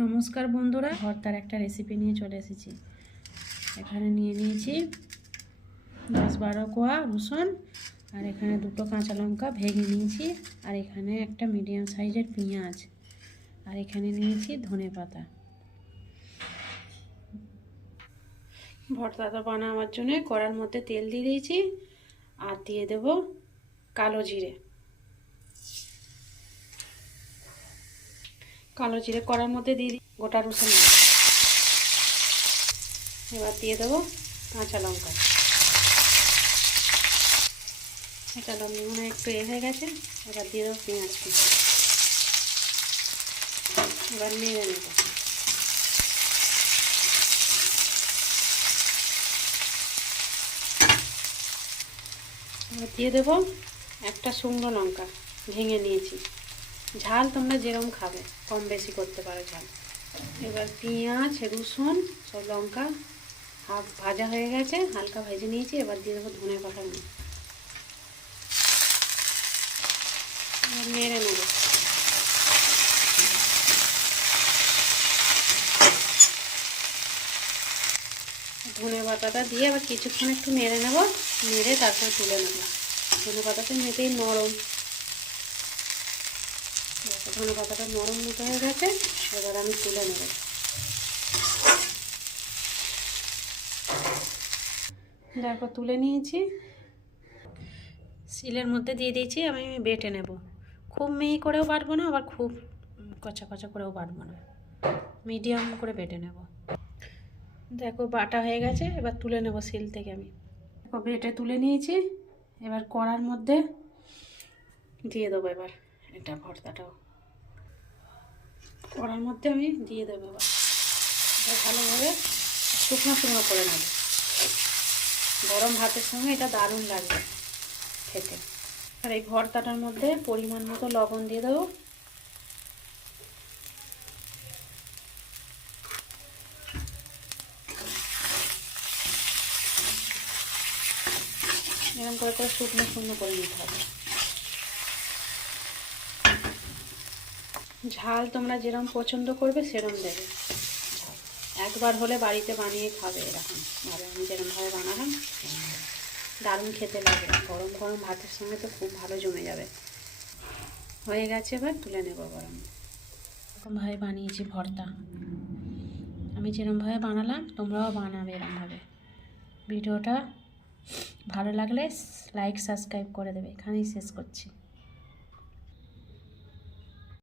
নমস্কার বন্ধুরা, ভর্তার একটা রেসিপি নিয়ে চলে এসেছি। এখানে নিয়ে নিয়েছি 10-12 কোয়া রসুন, আর এখানে 2টো কাঁচা লঙ্কা ভেঙে নিয়েছি, আর এখানে একটা মিডিয়াম সাইজের পেঁয়াজ, আর এখানে নিয়েছি ধনেপাতা। ভর্তাটা বানাবার জন্য কড়ার মধ্যে তেল দিয়ে দিয়েছি, আর দিয়ে দেব কালো জিরে। কালো জিরে কড়ার মধ্যে দিয়ে দিই গোটা রসুন। এবার দিয়ে দেবো কাঁচা লঙ্কা। কাঁচা লঙ্কা মানে একটু হয়ে গেছে, এবার দিয়ে দেবো পেঁয়াজ কুচি। এবার নেড়ে নেব। এবার দিয়ে দেবো একটা শুকনো লঙ্কা ভেঙে নিয়েছি। ঝাল তোমরা যেরকম খাবে কম বেশি করতে পারো ঝাল। এবার পেঁয়াজ রসুন সব লঙ্কা হাফ ভাজা হয়ে গেছে, হালকা ভেজে নিয়েছি। এবার দিয়ে দেবো ধনেপাতা। এবার নেড়ে নেব। ধনেপাতাটা দিয়ে এবার কিছুক্ষণ একটু নেড়ে নেব, নেড়ে তারপর তুলে নেব। ধনেপাতাটা এমনিতেই নরম, ধনেপাতাটা নরম মতো হয়ে গেছে। এবার আমি তুলে নেব। দেখো তুলে নিয়েছি, শিলের মধ্যে দিয়ে দিয়েছি। আমি বেটে নেব। খুব মিহি করেও বাটবো না, আবার খুব কচা কচা করেও বাটবো না, মিডিয়াম করে বেটে নেব। দেখো বাটা হয়ে গেছে, এবার তুলে নেব শিল থেকে। আমি দেখো বেটে তুলে নিয়েছি। এবার কড়ার মধ্যে দিয়ে দেবো। এবার এটা ভর্তাটাও কড়ার মধ্যে আমি দিয়ে দেবো। এবার ভালোভাবে শুকনো শুকনো করে নেব। গরম ভাতের সঙ্গে এটা দারুণ লাগবে খেতে। আর এই ভর্তাটার মধ্যে পরিমাণ মতো লবণ দিয়ে দেবো। এরকম করে করে শুকনো শুকনো করে নিতে হবে। ঝাল তোমরা যেরকম পছন্দ করবে সেরকম দেবে। একবার হলে বাড়িতে বানিয়ে খাবে এরকম ভাবে। আমি যেরকমভাবে বানালাম দারুণ খেতে লাগে। গরম গরম ভাতের সঙ্গে তো খুব ভালো জমে যাবে। হয়ে গেছে, এবার তুলে নেব। গরম এরকমভাবে বানিয়েছি ভর্তা। আমি যেরকমভাবে বানালাম তোমরাও বানাবে এরকমভাবে। ভিডিওটা ভালো লাগলে লাইক সাবস্ক্রাইব করে দেবে। এখানেই শেষ করছি।